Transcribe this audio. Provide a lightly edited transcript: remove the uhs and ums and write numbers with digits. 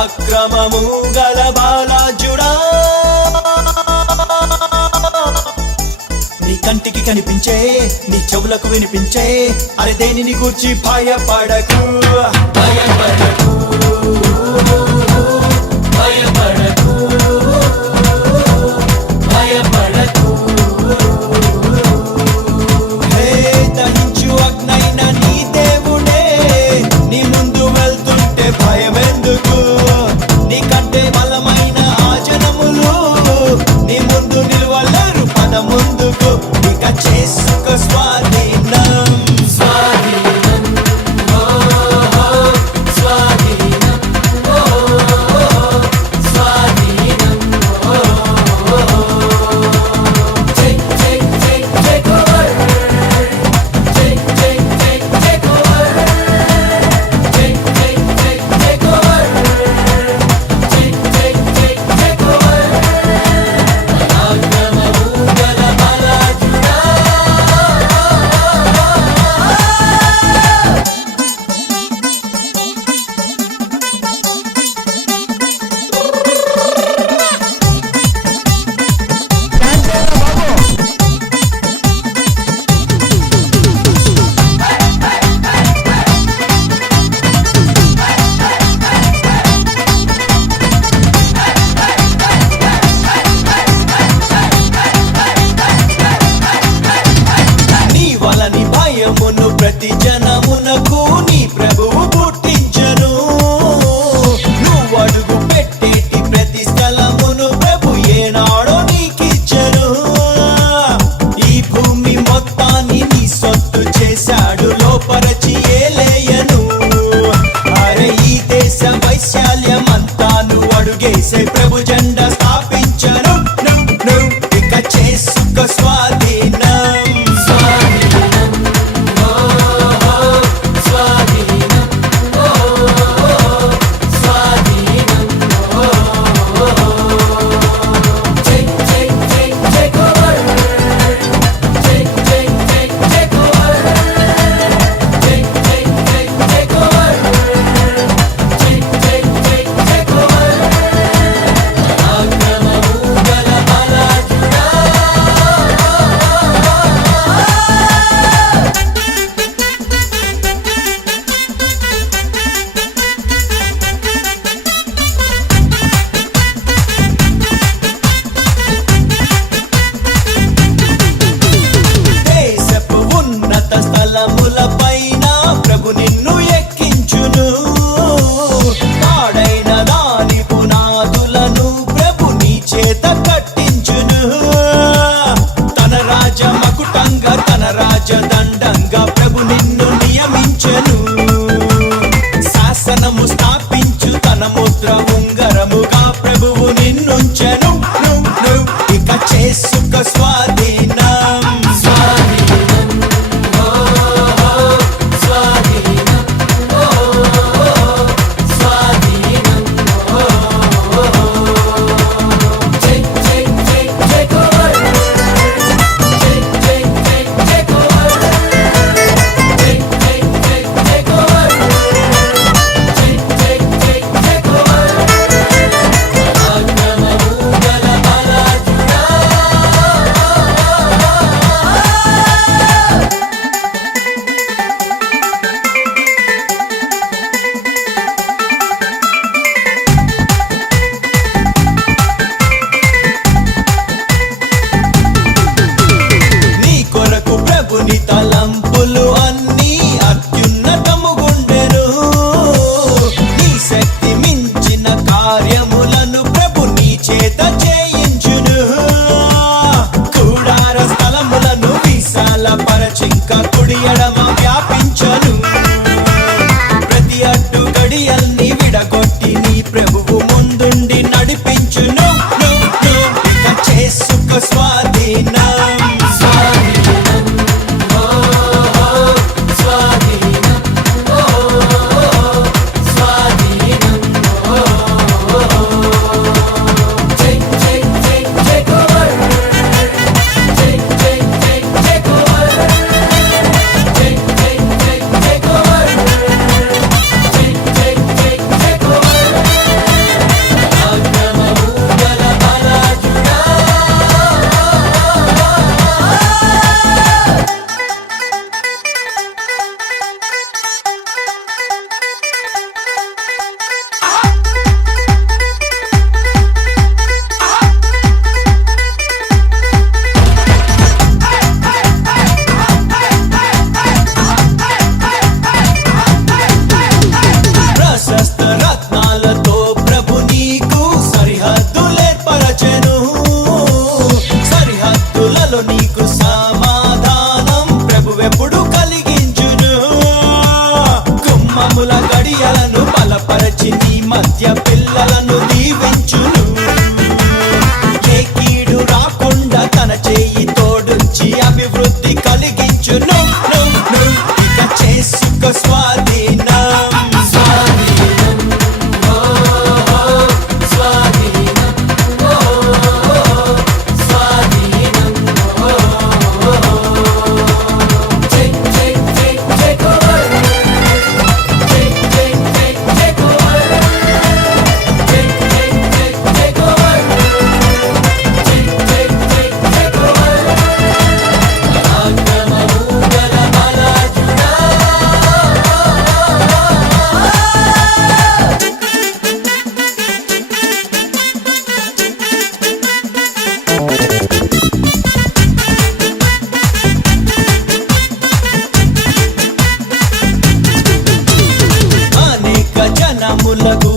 పరాక్రమము గల బాలాజుడా, నీ కంటికి కనిపించే, నీ చెవులకు వినిపించే, అరే దేనిని గూర్చి భయపడకు, భయపడకు, భయపడకు, భయపడకు. హే దహించు అగ్నైన నీ దేవుడే నీ ముందు వెళ్తుంటే భయమెందుకు, నీకంటే బలమైన ఆ జనములు నీ ముందు నిలవలేరు పద ముందుకు. ఇక చేసుకో స్వాధీనం, స్వాధీనం, స్వాధీనం, స్వాధీనం. Take, take, take, take over. Take, take, take, take over. Take, take, take, take over. Take, take, take, take over. పరాక్రమము గల బాలాజుడా. నీ వలని భయమును ప్రతి జనమునకు నీ ప్రభువు పుట్టించెను. నువ్వు అడుగు పెట్టేటి ప్రతి స్థలమును ప్రభు ఏనాడో నీకిచ్చెను. ఈ భూమి మొత్తాన్ని నీ సొత్తు చేశాడు, లోపరచి ఏలేయను. అరే ఈ దేశ వైశాల్యమంతాను అడుగేసే ప్రభు జెండా స్థాపించను. నువ్వు ఇక చేసుకో స్వాధీనం, స్వాధీనం, స్వాధీనం, స్వాధీనం. Take, take, take, take over. Take, take, take, take over. Take, take, take, take over. Take, take, take, take over. పరాక్రమము గల బాలాజుడా. దేశపు ఉన్నత స్థలములపైన ప్రభు నిన్ను ఎక్కించును. పాడైన దాని పునాదులను ప్రభు నీ చేత కట్టించును. తన రాజ మకుటంగా తన రాజదండంగా ప్రభు నిన్ను నియమించెను. శాసనము స్థాపించు తన ముద్ర ఉంగరముగా ప్రభువు నిన్నుంచెను. నువ్వు ఇక చేసుకో స్వాధీనం, స్వాధీనం, స్వాధీనం, స్వాధీనం. Take, take, take, take over. Take, take, take, take over. Take, take, take, take over. Take, take, take, take over. పరాక్రమము గల బాలాజుడా. నీ కొరకు ప్రభుని తలంపులు అన్నీ అత్యున్నతముగుండెను. నీ శక్తి మించిన కార్యములను ప్రభు నీ చేత చేయించును. కూడార స్థలములను విశాల పరచింక కుడి ఎడమ వ్యాపించను. ప్రతి అడ్డు గడియల్ని విడగొట్టి నీ ప్రభువు ముందుండి నడిపించును. ఇక చేసుకో స్వాధీనం, స్వాధీనం, స్వాధీనం, స్వాధీనం. Take, take, take, take over. Take, take, take, take over. Take, take, take, take over. Take, take, take, take over. వచ్చి నీ మధ్య పిల్లలను దీవించును. ఏ కీడు రాకుండా తన చేయి తోడుంచి అభివృద్ధి కలిగించును. ఇక చేసుకో స్వాధీనం. స్వాధీనం స్వాధీనం స్వాధీనం. Take over. Take over. Take over. ఆగమను గల బలాజుడా. అనేక జనములకు